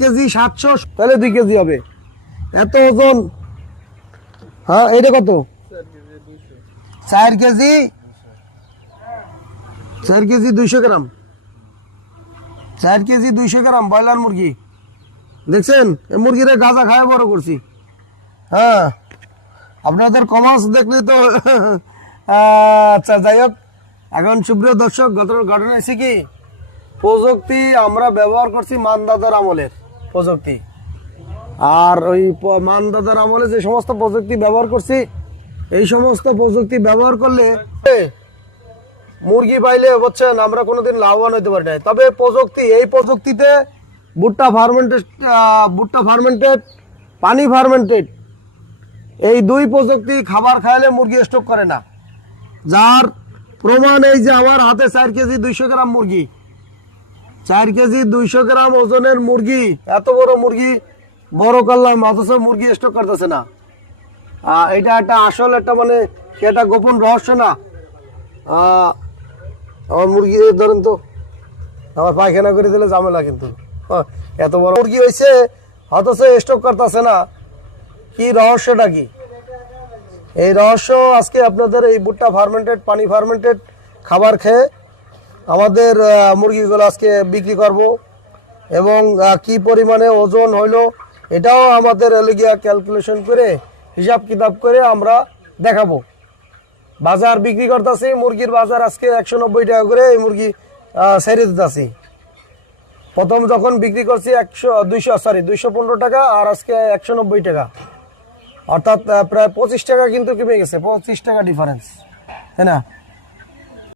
KG 700, তাহলে 2 KG হবে। এত ওজন। হ্যাঁ, এটা কত? 4 কেজি 200 গ্রাম। 4 কেজি 200 গ্রাম ব্রয়লার মুরগি। দেখছেন, এই মুরগিরে গাঁজা খায় বড় করছি। হ্যাঁ, আপনাদের কমার্স দেখলে তো আচ্ছা, যাই হোক। এখন সুপ্রিয় দর্শক, ঘটনা হয়েছে কি, প্রযুক্তি আমরা ব্যবহার করছি মানদাদার আমলের প্রযুক্তি। আর ওই মানদাদার আমলে যে সমস্ত প্রযুক্তি ব্যবহার করছি, এই সমস্ত প্রযুক্তি ব্যবহার করলে মুরগি পাইলে বুঝছেন আমরা কোনোদিন লাভবান হইতে পারি না। তবে এই প্রযুক্তিতে ভুট্টা ফার্মেন্টেড, পানি ফার্মেন্টেড, এই 2 প্রযুক্তি খাবার খাইলে মুরগি স্টক করে না। যার প্রমাণ এই যে আমার হাতে 4 কেজি 200 গ্রাম মুরগি, 4 কেজি 200 গ্রাম ওজনের মুরগি, এত বড় মুরগি বড় করলাম, অথচ মুরগি স্টক করতেছে না। এটা একটা আসল, একটা মানে এটা গোপন রহস্য না। আমার মুরগি ধরেন তো, আমার পায়খানা করে দিলে ঝামেলা, কিন্তু এত বড় মুরগি হয়েছে অথচ স্টক করতেছে না। কি রহস্যটা কি? এই রহস্য আজকে আপনাদের এই ভুট্টা ফার্মেন্টেড, পানি ফার্মেন্টেড খাবার খেয়ে আমাদের মুরগিগুলো আজকে বিক্রি করব, এবং কি পরিমাণে ওজন হইলো এটাও আমাদের এলিগিয়া ক্যালকুলেশন করে, হিসাব কিতাব করে আমরা দেখাবো। বাজার বিক্রি করতেছি, মুরগির বাজার আজকে 190 টাকা করে এই মুরগি ছেড়ে দিতেছি। প্রথম যখন বিক্রি করছি 215 টাকা, আর আজকে 190 টাকা, অর্থাৎ প্রায় 25 টাকা কিন্তু কমে গেছে, 25 টাকা ডিফারেন্স, তাই না?